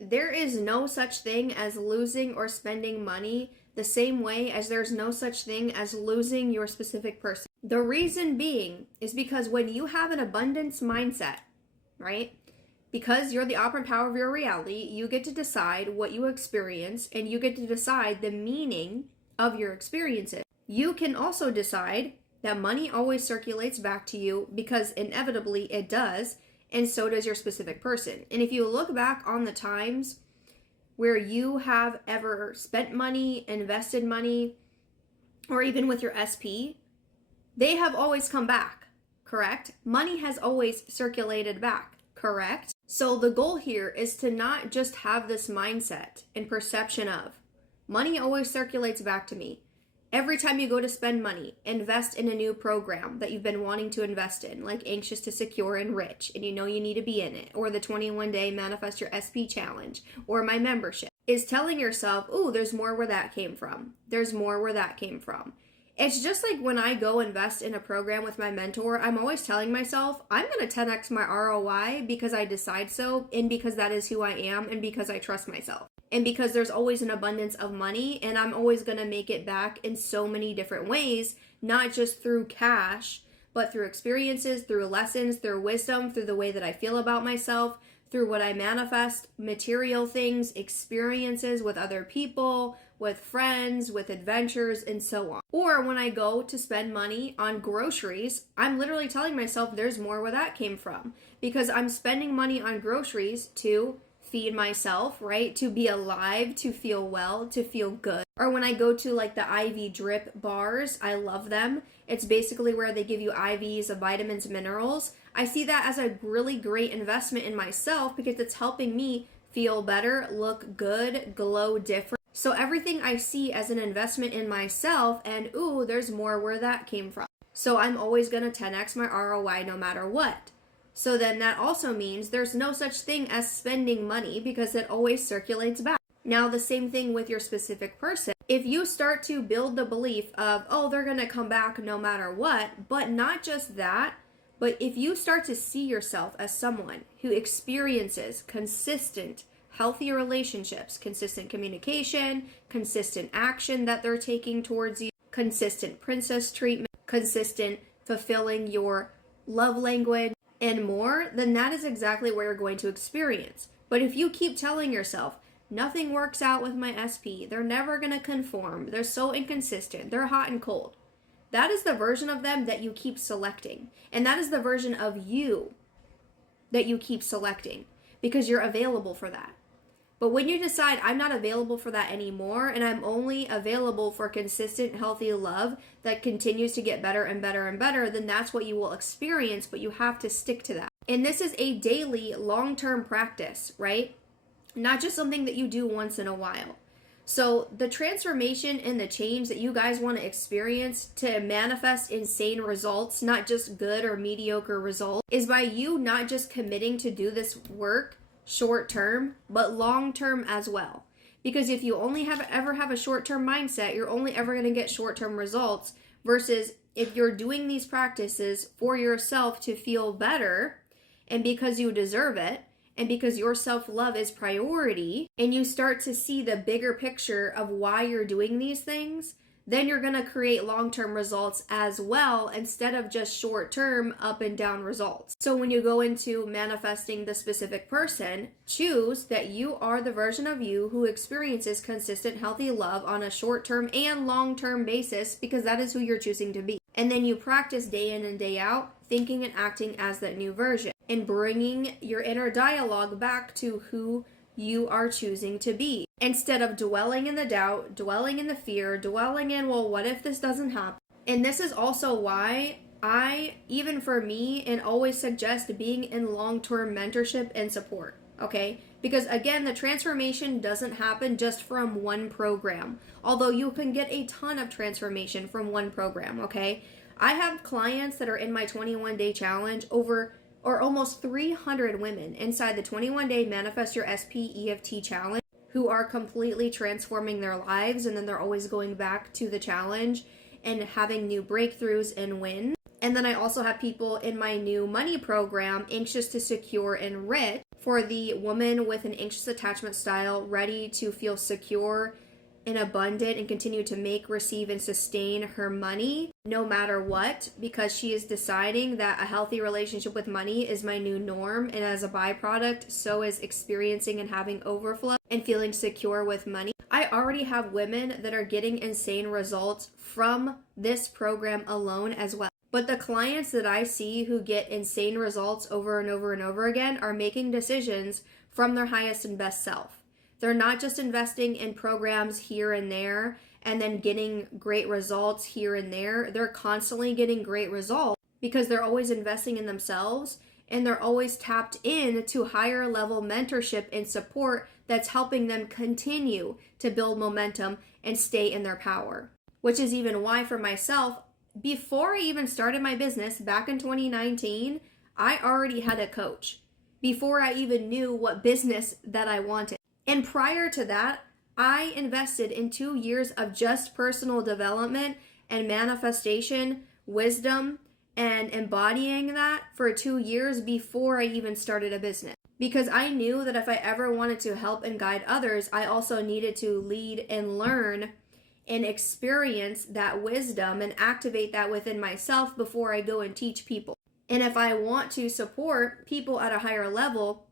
There is no such thing as losing or spending money the same way as there's no such thing as losing your specific person. The reason being is because when you have an abundance mindset, right? Because you're the operant power of your reality, you get to decide what you experience and you get to decide the meaning of your experiences. You can also decide that money always circulates back to you because inevitably it does, and so does your specific person. And if you look back on the times where you have ever spent money, invested money, or even with your SP, they have always come back, correct? Money has always circulated back, correct? So the goal here is to not just have this mindset and perception of, money always circulates back to me. Every time you go to spend money, invest in a new program that you've been wanting to invest in, like Anxious to Secure and Rich, and you know you need to be in it, or the 21-day Manifest Your SP Challenge, or my membership, is telling yourself, ooh, there's more where that came from. There's more where that came from. It's just like when I go invest in a program with my mentor, I'm always telling myself, I'm going to 10x my ROI because I decide so, and because that is who I am, and because I trust myself. And because there's always an abundance of money, and I'm always going to make it back in so many different ways, not just through cash, but through experiences, through lessons, through wisdom, through the way that I feel about myself, through what I manifest, material things, experiences with other people, with friends, with adventures, and so on. Or when I go to spend money on groceries, I'm literally telling myself there's more where that came from, because I'm spending money on groceries to feed myself, right? To be alive, to feel well, to feel good. Or when I go to like the IV drip bars, I love them. It's basically where they give you IVs of vitamins, minerals. I see that as a really great investment in myself because it's helping me feel better, look good, glow different. So everything I see as an investment in myself, and ooh, there's more where that came from. So I'm always going to 10x my ROI no matter what. So then that also means there's no such thing as spending money because it always circulates back. Now, the same thing with your specific person. If you start to build the belief of, oh, they're going to come back no matter what, but not just that, but if you start to see yourself as someone who experiences consistent, healthy relationships, consistent communication, consistent action that they're taking towards you, consistent princess treatment, consistent fulfilling your love language, and more, then that is exactly what you're going to experience. But if you keep telling yourself, nothing works out with my SP, they're never going to conform, they're so inconsistent, they're hot and cold, that is the version of them that you keep selecting. And that is the version of you that you keep selecting because you're available for that. But when you decide I'm not available for that anymore and I'm only available for consistent, healthy love that continues to get better and better and better, then that's what you will experience, but you have to stick to that. And this is a daily, long-term practice, right? Not just something that you do once in a while. So the transformation and the change that you guys want to experience to manifest insane results, not just good or mediocre results, is by you not just committing to do this work short term, but long term as well. Because if you only ever have a short term mindset, you're only ever going to get short term results, versus if you're doing these practices for yourself to feel better and because you deserve it and because your self-love is priority, and you start to see the bigger picture of why you're doing these things, then you're going to create long-term results as well instead of just short-term up and down results. So when you go into manifesting the specific person, choose that you are the version of you who experiences consistent, healthy love on a short-term and long-term basis, because that is who you're choosing to be. And then you practice day in and day out, thinking and acting as that new version and bringing your inner dialogue back to who you are choosing to be, instead of dwelling in the doubt, dwelling in the fear, dwelling in, well, what if this doesn't happen? And this is also why I, even for me, and always suggest being in long-term mentorship and support, okay? Because again, the transformation doesn't happen just from one program, although you can get a ton of transformation from one program, okay? I have clients that are in my 21-day challenge, almost 300 women inside the 21-day Manifest Your SP EFT challenge, who are completely transforming their lives, and then they're always going back to the challenge and having new breakthroughs and wins. And then I also have people in my new money program, Anxious to Secure and Rich, for the woman with an anxious attachment style, ready to feel secure and abundant and continue to make, receive, and sustain her money no matter what, because she is deciding that a healthy relationship with money is my new norm. And as a byproduct, so is experiencing and having overflow and feeling secure with money. I already have women that are getting insane results from this program alone as well. But the clients that I see who get insane results over and over and over again are making decisions from their highest and best self. They're not just investing in programs here and there and then getting great results here and there. They're constantly getting great results because they're always investing in themselves, and they're always tapped in to higher level mentorship and support that's helping them continue to build momentum and stay in their power. Which is even why for myself, before I even started my business back in 2019, I already had a coach before I even knew what business that I wanted. And prior to that, I invested in 2 years of just personal development and manifestation, wisdom, and embodying that for 2 years before I even started a business. Because I knew that if I ever wanted to help and guide others, I also needed to lead and learn and experience that wisdom and activate that within myself before I go and teach people. And if I want to support people at a higher level,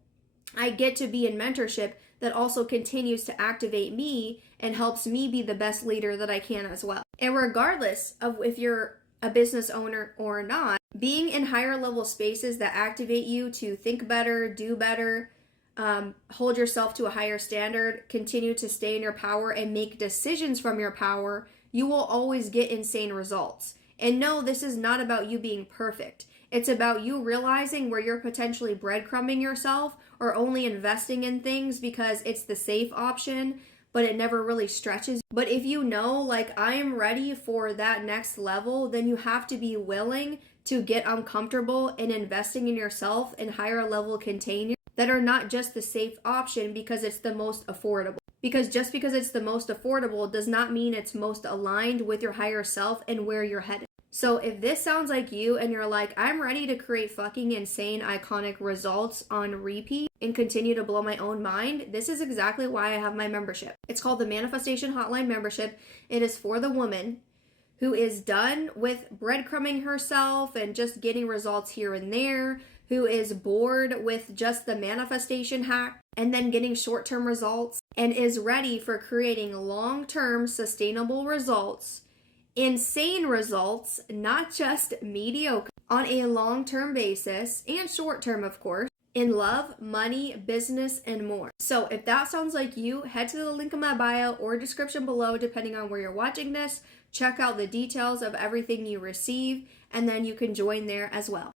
I get to be in mentorship that also continues to activate me and helps me be the best leader that I can as well. And regardless of if you're a business owner or not, being in higher level spaces that activate you to think better, do better, hold yourself to a higher standard, continue to stay in your power and make decisions from your power, you will always get insane results. And no, this is not about you being perfect. It's about you realizing where you're potentially breadcrumbing yourself or only investing in things because it's the safe option, but it never really stretches. But if you know, like, I am ready for that next level, then you have to be willing to get uncomfortable in investing in yourself in higher level containers that are not just the safe option because it's the most affordable. Because just because it's the most affordable does not mean it's most aligned with your higher self and where you're headed. So if this sounds like you and you're like, I'm ready to create fucking insane, iconic results on repeat and continue to blow my own mind, this is exactly why I have my membership. It's called the Manifestation Hotline Membership. It is for the woman who is done with breadcrumbing herself and just getting results here and there, who is bored with just the manifestation hack and then getting short-term results, and is ready for creating long-term sustainable results, insane results, not just mediocre, on a long-term basis and short-term, of course, in love, money, business, and more. So if that sounds like you, head to the link in my bio or description below, depending on where you're watching this. Check out the details of everything you receive, and then you can join there as well.